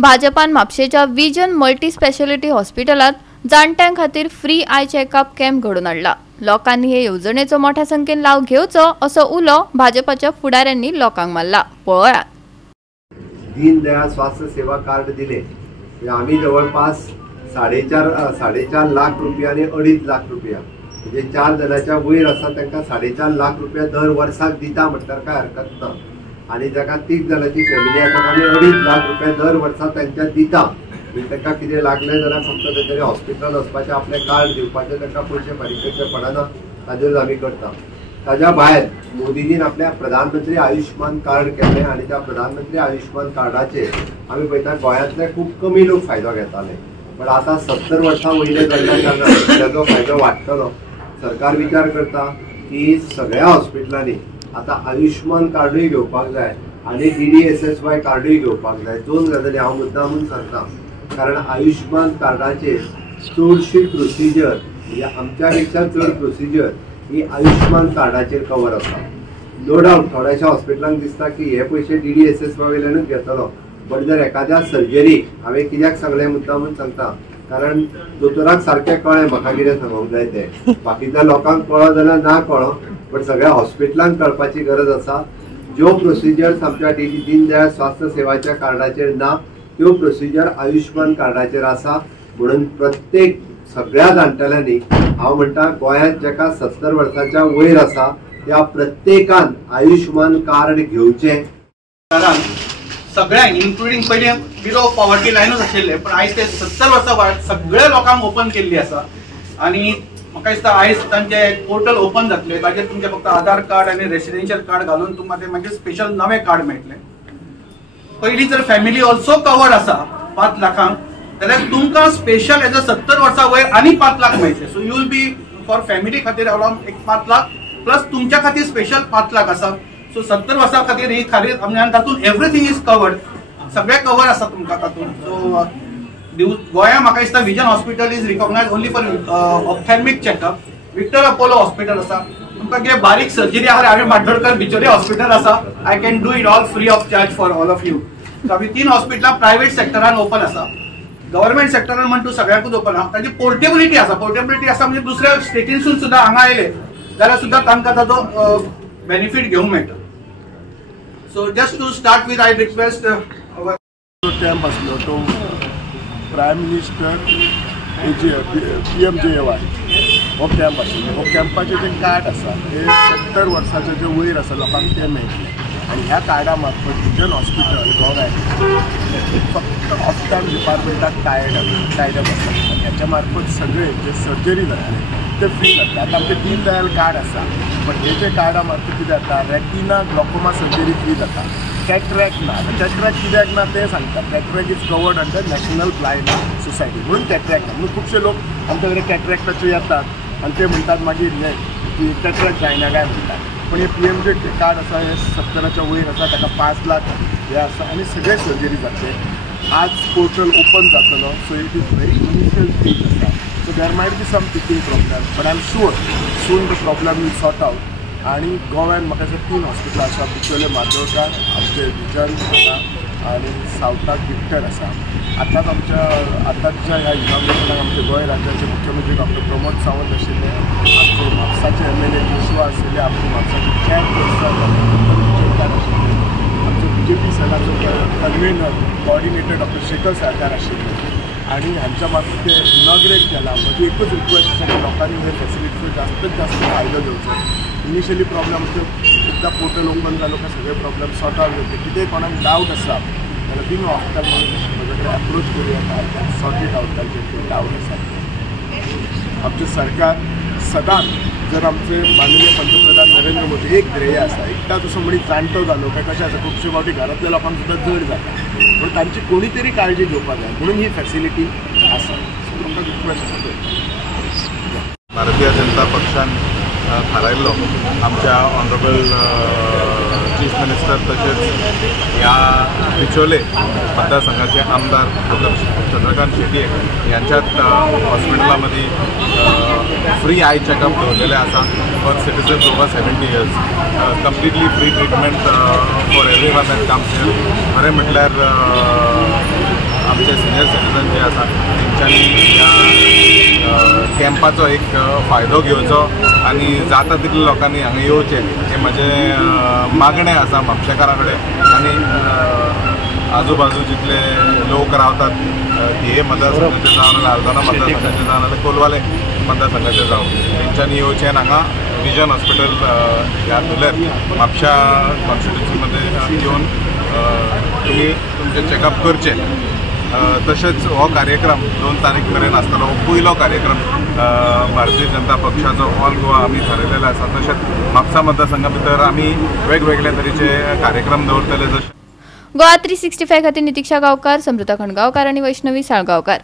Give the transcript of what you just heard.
भाजपान म्हापशेच्या vision multi speciality हॉस्पिटलात जाणट्यां खातीर free I checkup camp घडोवन हाडला। लोकांनी हे येवजणेचो मोठ्या संख्येन लाव घेवचो असो उलो भाजपाच्या फुडाऱ्यांनी लोकांक मारला। पळयात। दीनदयाळ स्वास्थ्य सेवा कार्ड दिले आम्ही जवळपास 4.5 लाख रुपया आणि 2.5 लाख रुपया म्हणजे 4 जणांच्या वयर आसा तांकां 4.5 लाख रुपया दर वर्साक दिता म्हटल्यार काय हरकत ना। आणि जाका 3 जणांची फॅमिली आसा आमी 2.5 लाख रुपया दर वर्साक तांच्या दिता। तांकां कितें लागलें जाल्यार फक्त तेंच्यांनी हॉस्पिटलांत वचपाचें आपलें कार्ड दिवपाचें तांकां पयशे फारीक करचे पडना ताजेर आमी करता। ताज्या भायर मोदीजीन आपल्या प्रधानमंत्री आयुष्मान कार्ड केलें आणि त्या प्रधानमंत्री आयुष्मान कार्डाचेर आमी पळयता गोंयांतले खूब कमी लोक फायदो घेताले, पण आता 70 वर्सां वयले जाल्ल्या कारणान ताजो फायदो वाडटलो। सरकार विचार करता की सगळ्या हॉस्पिटलांनी आता आयुष्मान कार्डूय घेवपाक जाय आणि DDSSY कार्डूय घेवपाक जाय। 2 गजाली हांव मुद्दामून सांगता, कारण आयुष्मान कार्डाचेर चडशी प्रोसिजर म्हणजे आमच्या पेक्षा चड प्रोसिजर ही आयुष्मान कार्डाचेर कवर आसा। नो डावट थोड्याशा हॉस्पिटलांक दिसता की हे पयशे DDSSY वयल्यानूच घेतलो, पण जर एखाद्या सर्जरीक हांवें कित्याक सांगलें मुद्दामून सांगता, कारण दोतोराक सारकें कळ्ळें म्हाका कितें सांगूंक जाय तें। बाकीच्या लोकांक कळ्ळो जाल्यार ना कळ्ळो, पण सगळ्या हॉस्पिटलांक कळपाची गरज आसा। ज्यो प्रोसिजर्स आमच्या दीनदयाळ स्वास्थ्य सेवाच्या कार्डाचेर ना त्यो प्रोसिजर आयुष्मान कार्डाचेर आसा। म्हणून प्रत्येक सगळ्या जाणटेल्यांनी हांव म्हणटा गोंयांत जाका 70 वर्सांच्या वयर आसा त्या प्रत्येकान आयुष्मान कार्ड घेवचें। कारण सगळ्यांक इन्क्लुडिंग पयलीं बिलो पॉवर्टी लायनूच आशिल्ले, पण आयज ते 70 वर्सां भायर सगळ्या लोकांक ओपन केल्ली आसा। आणि म्हाका दिसता आयज तांचे पोर्टल ओपन जातले, ताचेर तुमचे फक्त आधार कार्ड आणि रेसिडेन्शियल कार्ड घालून तुमकां ते मागीर स्पेशल नवे कार्ड मेळटले। पयलीं जर फॅमिली ऑल्सो कवर्ड आसा 5 लाखांक जाल्यार तुमकां स्पेशल एज अ 70 वर्सां वयर आनी 5 लाख मेळटले। So you will be for family खातीर अराउंड एक 5 लाख प्लस तुमच्या खातीर स्पेशल 5 लाख आसा। सो 70 वर्सां खातीर ही खातीर आनी तातूंत एवरीथिंग इज कवर्ड, सगळे कवर आसा तुमकां तातूंत। सो गोंयांत म्हाका दिसता vision hospital is recognise only for ophthalmic checkup. Victor Apollo hospital आसा, तुमकां कितें बारीक सर्जरी आहा हांवें बांदोडकर बिचोले हॉस्पिटल आसा, I can do it all free of charge for all of you. So आमी 3 हॉस्पिटलां प्रायव्हेट सेक्टरान ओपन आसा, गव्हर्मेंट सेक्टरान म्हण तूं सगळ्याकूच ओपन आहा। ताची पोर्टेबिलिटी आसा, पोर्टेबिलिटी आसा म्हणजे दुसऱ्या स्टेटीनसून सुद्दां हांगा आयले जाल्यार सुद्दां तांकां ताजो बेनिफीट घेवंक मेळटा। So just to start with I request camp आसलो तो प्रायम मिनिस्टर PMJAY हो कॅम्प आशिल्लो। हो कॅम्पाचें जें कार्ड आसा ते 70 वर्सांचे जे वयर आसा लोकांक ते मेळटले। आणि ह्या कार्डा मार्फत विजन हॉस्पिटल गोव्यात फक्त ऑप्थॅल्म डिपार्टमेंटाक टायड आसा आणि ह्याच्या मार्फत सगळे जे सर्जरी जातले ते फ्री जाता। आता आमचे दीनदयाळ कार्ड आसा, पण हे जे कार्डा मार्फत कितें जाता रेटिना ग्लॉकोमा सर्जरी फ्री जाता। कॅटरॅक्ट ना, कॅटरॅक्ट कित्याक ना ते सांगता। Cataract is covered under national blind society म्हणून कॅटरॅक्ट ना। म्हणून खुबशे लोक आमच्या कडेन कॅटरॅक्टाचे येतात आणि ते म्हणतात मागीर हे की कॅटरॅक्ट जायना काय म्हणटात, पण हे PMJ कार्ड आसा हे 70च्या वयर आसा, ताका 5 लाख हे आसा आणि सगळे सर्जरी जातले। आज पोर्टल ओपन जातलो, so it is very initial stage आसा। So there might be some teething problem, but I am sure soon the problem will sort out. आणि गोव्यात म्हाका दिसता 3 हॉस्पिटल आसा, बिचोले माजोड्डार आमचे विजन आसा आणि सावथाक विक्टर आसा। आतांच्या ह्या इनॉग्रेशनाक आमचे गोंय राज्याचे मुख्यमंत्री डॉक्टर प्रमोद सावंत आशिल्ले, आमचे म्हापसाचे MLA जोशुआ आशिल्ले, आमचे म्हापसाचे चेअरपर्सन आशिल्ले, आमचे BJP सेलाचो convener coordinator doctor Shekhar Sarkar आशिल्ले आणि हांच्या मार्फत ते इनॉग्रेट केला। म्हजी एकूच रिक्वेस्ट आसा की लोकांनी हे फॅसिलिटीचो जास्तीत जास्त फायदो घेवचो। इनिशियली प्रॉब्लम एकदा पोर्टल ओपन जालो का सगळे प्रॉब्लेम सॉर्ट आउट जातले। कितेंय कोणाक डावट आसा जाल्यार बीन हॉस्पिटल म्हजे कडेन अप्रोच करूं सॉर्ट इट आउट तांचे डावट आसा। आमचे सरकार सदांच जर आमचे माननीय पंतप्रधान नरेंद्र मोदी एक ध्येय आसा, एकटाच असो मनीस जाणटो जालो काय कशें आसा खुबशे फावटी घरांतल्या लोकांक सुद्दां जड जाता, पूण तांची कोणी तरी काळजी घेवपाक जाय म्हणून ही फॅसिलिटी आसा। सो म्हाका रिक्वेस्ट आसा भारतीय जनता पक्षान थारायल्लो आमच्या ऑनरेबल चीफ मिनिस्टर तसेच ह्या बिचोले मतदारसंघाचे आमदार डॉक्टर चंद्रकांत शेट्ये यांच्यात हॉस्पिटलामध्ये फ्री आय चेकअप दवरलेले आसा for citizens over 70 years, completely free treatment for every one that comes here. खरें म्हटल्यार आमचे सिनियर सिटीजन जे आसा तेंच्यांनी ह्या कॅम्पाचो एक फायदो घेवचो आनी जाता तितल्या लोकांनी हांगा येवचें हे म्हजें मागणें आसा म्हापशेकारां कडेन आनी आजूबाजू जितले लोक रावतात हे मतदारसंघाचे जावन नाल्यार आल्दोना मतदारसंघाचे जावन नाल्यार कोलवाले मतदारसंघाचे जावन तेंच्यांनी येवचें हांगा विजन हॉस्पिटल ह्या धुलेर म्हापशा कॉन्स्टिट्युन्सीमध्ये येवन तुमी तुमचें चॅकअप करचें। तशेंच हो कार्यक्रम 2 तारीख मेरेन आसतलो। हो पयलो कार्यक्रम भारतीय जनता पक्षाचो ऑल गोवा आमी थारायलेलो आसा। तशेंच म्हापसा मतदारसंघा भितर आमी वेगवेगळे तरेचे कार्यक्रम दवरतले जशे गोवा 365 खातीर नितीक्षा गांवकार, समृता खणगांवकार आनी वैष्णवी साळगांवकार।